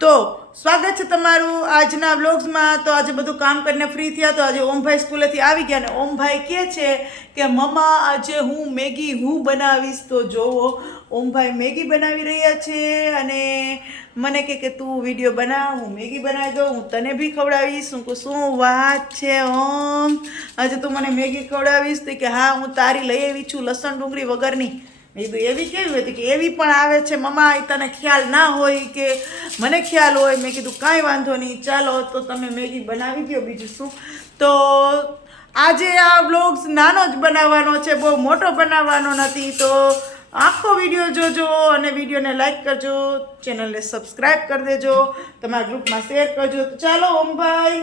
તો સ્વાગત છે તમારું આજના વ્લોગ્સમાં। તો આજે બધું કામ કરીને ફ્રી થયા તો આજે ઓમભાઈ સ્કૂલેથી આવી ગયા ને ઓમભાઈ કહે છે કે મમ્મા આજે હું મેગી બનાવીશ। તો જોવો ઓમભાઈ મેગી બનાવી રહ્યા છે અને મને કે તું વિડીયો બનાવ, હું મેગી બનાવી દઉં, હું તને બી ખવડાવીશ। હું કહું શું વાત છે ઓમ, આજે તું મને મેગી ખવડાવીશ? તો કે હા હું તારી લઈ આવી છું લસણ ડુંગળી વગરની। મેં કીધું એવી કેવી હતી? કે એવી પણ આવે છે મમ્મા, એ તને ખ્યાલ ના હોય કે મને ખ્યાલ હોય। મેં કીધું કાંઈ વાંધો નહીં, ચાલો તો તમે મેગી બનાવી દો, બીજું શું। તો આજે આ વ્લોગ્સ નાનો જ બનાવવાનો છે, બહુ મોટો બનાવવાનો નથી। તો આખો વિડીયો જોજો અને વિડીયોને લાઈક કરજો, ચેનલને સબસ્ક્રાઈબ કરી દેજો, તમારા ગ્રુપમાં શેર કરજો। તો ચાલો ઓમભાઈ,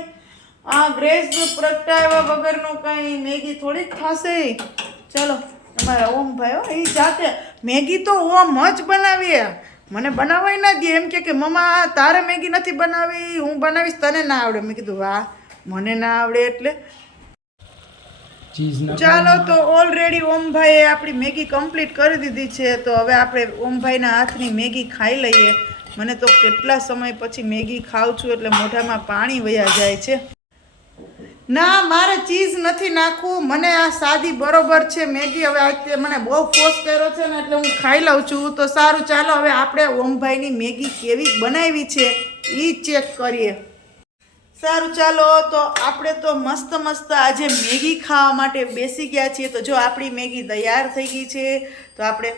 આ ગ્રેસ પ્રગટાવ્યા વગરનું કંઈ મેગી થોડીક થશે। ચાલો તમારા ઓમભાઈ એ જાતે મેગી તો ઓમ જ બનાવીએ, મને બનાવાય ના દે। એમ કે મમ્મા તારે મેગી નથી બનાવી, હું બનાવીશ, તને ના આવડે। મેં કીધું વાહ, મને ના આવડે એટલે ચાલો। તો ઓલરેડી ઓમભાઈએ આપણી મેગી કમ્પ્લીટ કરી દીધી છે। તો હવે આપણે ઓમભાઈના હાથની મેગી ખાઈ લઈએ। મને તો કેટલા સમય પછી મેગી ખાઉં છું એટલે મોઢામાં પાણી વયા જાય છે। ના મારે ચીઝ નથી નાખવું, મને આ સાદી બરોબર છે મેગી। હવે આજે મને બહુ ફોર્સ કર્યો છે ને એટલે હું ખાઈ લઉં છું। તો સારું ચાલો હવે આપણે ઓમભાઈની મેગી કેવી બનાવી છે એ ચેક કરીએ। સારું ચાલો, તો આપણે તો મસ્ત મસ્ત આજે મેગી ખાવા માટે બેસી ગયા છીએ। તો જો આપણી મેગી તૈયાર થઈ ગઈ છે। તો આપણે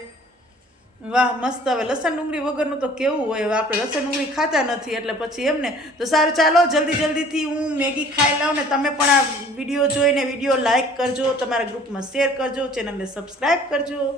વાહ મસ્ત, હવે લસણ ડુંગળી વગરનું તો કેવું હોય, હવે આપણે લસણ ડુંગળી ખાતા નથી એટલે પછી એમને। તો સારું ચાલો, જલ્દીથી હું મેગી ખાઈ લઉં ને તમે પણ આ વિડીયો જોઈને વિડીયો લાઈક કરજો, તમારા ગ્રુપમાં શેર કરજો, ચેનલને સબસ્ક્રાઈબ કરજો।